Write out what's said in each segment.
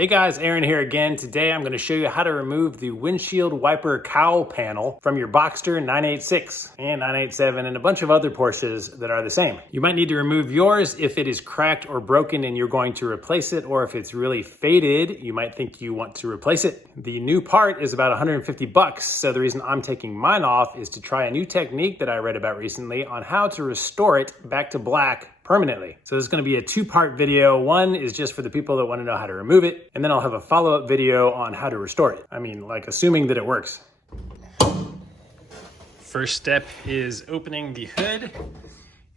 Hey guys, Aaron here again. Today I'm going to show you how to remove the windshield wiper cowl panel from your Boxster 986 and 987 and a bunch of other Porsches that are the same. You might need to remove yours if it is cracked or broken and you're going to replace it, or if it's really faded, you might think you want to replace it. The new part is about 150 bucks, so the reason I'm taking mine off is to try a new technique that I read about recently on how to restore it back to black permanently. So this is going to be a two-part video. One is just for the people that want to know how to remove it, and then I'll have a follow-up video on how to restore it. I mean, like, assuming that it works. First step is opening the hood.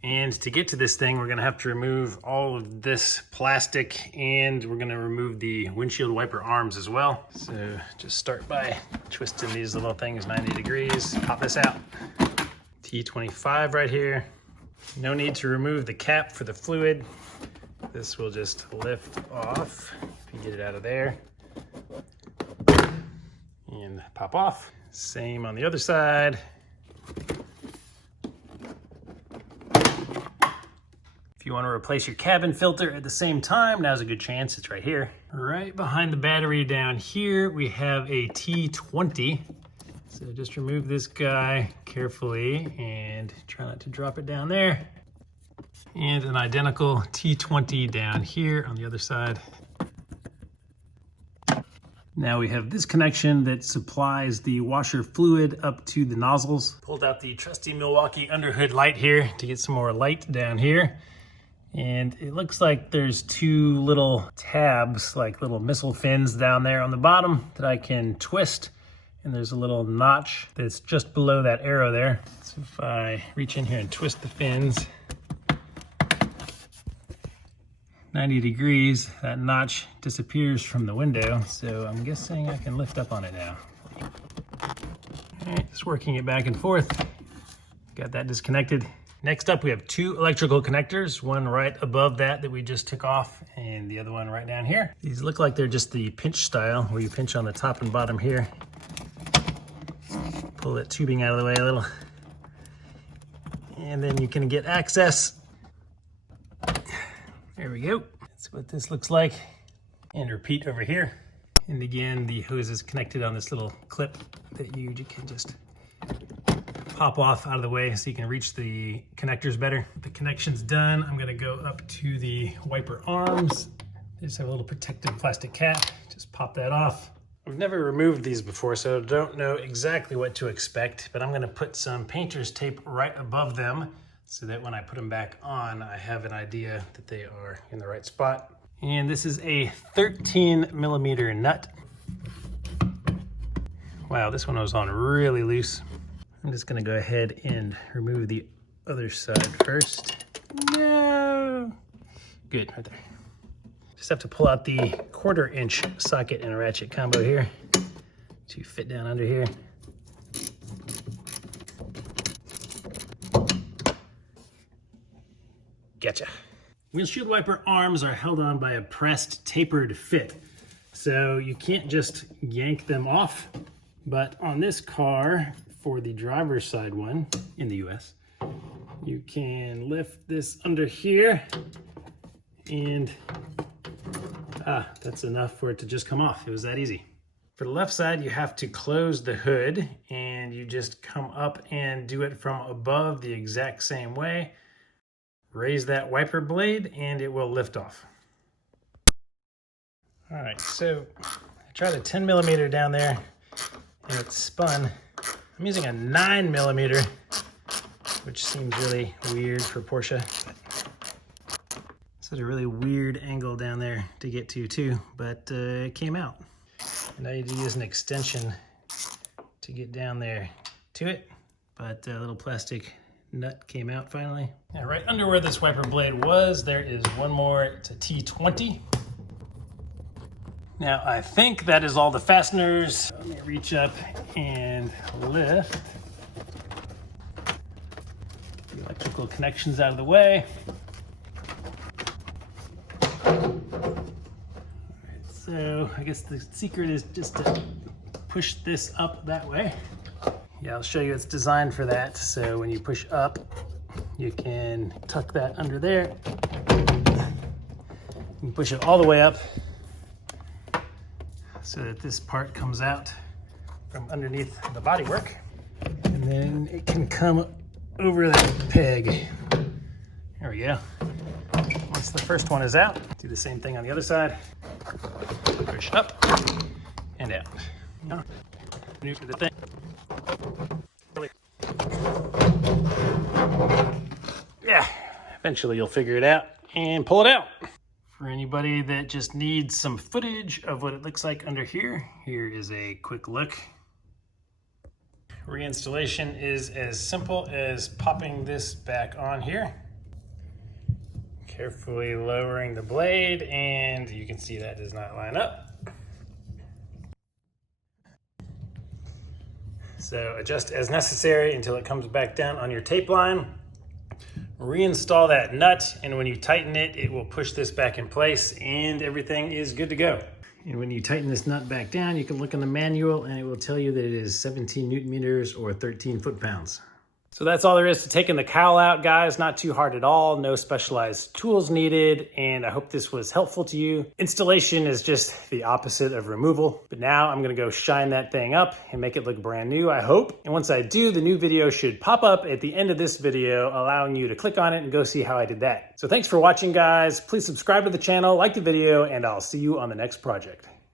And to get to this thing, we're going to have to remove all of this plastic, and we're going to remove the windshield wiper arms as well. So just start by twisting these little things 90 degrees. Pop this out. T25 right here. No need to remove the cap for the fluid. This will just lift off if you get it out of there. And pop off. Same on the other side. If you want to replace your cabin filter at the same time, now's a good chance. It's right here. Right behind the battery down here, we have a T20. So just remove this guy carefully and try not to drop it down there. And an identical T20 down here on the other side. Now we have this connection that supplies the washer fluid up to the nozzles. Pulled out the trusty Milwaukee underhood light here to get some more light down here. And it looks like there's two little tabs, like little missile fins down there on the bottom that I can twist. And there's a little notch that's just below that arrow there. So if I reach in here and twist the fins 90 degrees, that notch disappears from the window. So I'm guessing I can lift up on it now. All right, just working it back and forth. Got that disconnected. Next up, we have two electrical connectors, one right above that we just took off, and the other one right down here. These look like they're just the pinch style, where you pinch on the top and bottom here. Pull that tubing out of the way a little. And then you can get access. There we go. That's what this looks like. And repeat over here. And again, the hose is connected on this little clip that you can just pop off out of the way so you can reach the connectors better. The connection's done. I'm gonna go up to the wiper arms. They just have a little protective plastic cap. Just pop that off. I've never removed these before, so I don't know exactly what to expect, but I'm gonna put some painter's tape right above them so that when I put them back on, I have an idea that they are in the right spot. And this is a 13mm nut. Wow, this one was on really loose. I'm just gonna go ahead and remove the other side first. No! Good, right there. Just have to pull out the 1/4 inch socket and ratchet combo here to fit down under here. Gotcha. Windshield wiper arms are held on by a pressed tapered fit. So you can't just yank them off, but on this car, for the driver's side one in the US, you can lift this under here and that's enough for it to just come off. It was that easy. For the left side, you have to close the hood and you just come up and do it from above the exact same way. Raise that wiper blade and it will lift off. All right, so I tried a 10mm down there and it spun. I'm using a 9mm, which seems really weird for Porsche. Such a really weird angle down there to get to too, but it came out. And I need to use an extension to get down there to it, but a little plastic nut came out finally. Now right under where this wiper blade was, there is one more. It's a T20. Now I think that is all the fasteners. Let me reach up and lift the electrical connections out of the way. So I guess the secret is just to push this up that way. Yeah, I'll show you it's designed for that. So when you push up, you can tuck that under there. You can push it all the way up so that this part comes out from underneath the bodywork. And then it can come over that peg. There we go. Once the first one is out, do the same thing on the other side. Push up and out. New to the thing. Yeah, eventually you'll figure it out and pull it out. For anybody that just needs some footage of what it looks like under here, here is a quick look. Reinstallation is as simple as popping this back on here. Carefully lowering the blade, and you can see that does not line up. So adjust as necessary until it comes back down on your tape line. Reinstall that nut, and when you tighten it, it will push this back in place and everything is good to go. And when you tighten this nut back down, you can look in the manual and it will tell you that it is 17 Newton meters or 13 foot-pounds. So that's all there is to taking the cowl out, guys. Not too hard at all. No specialized tools needed. And I hope this was helpful to you. Installation is just the opposite of removal. But now I'm going to go shine that thing up and make it look brand new, I hope. And once I do, the new video should pop up at the end of this video, allowing you to click on it and go see how I did that. So thanks for watching, guys. Please subscribe to the channel, like the video, and I'll see you on the next project.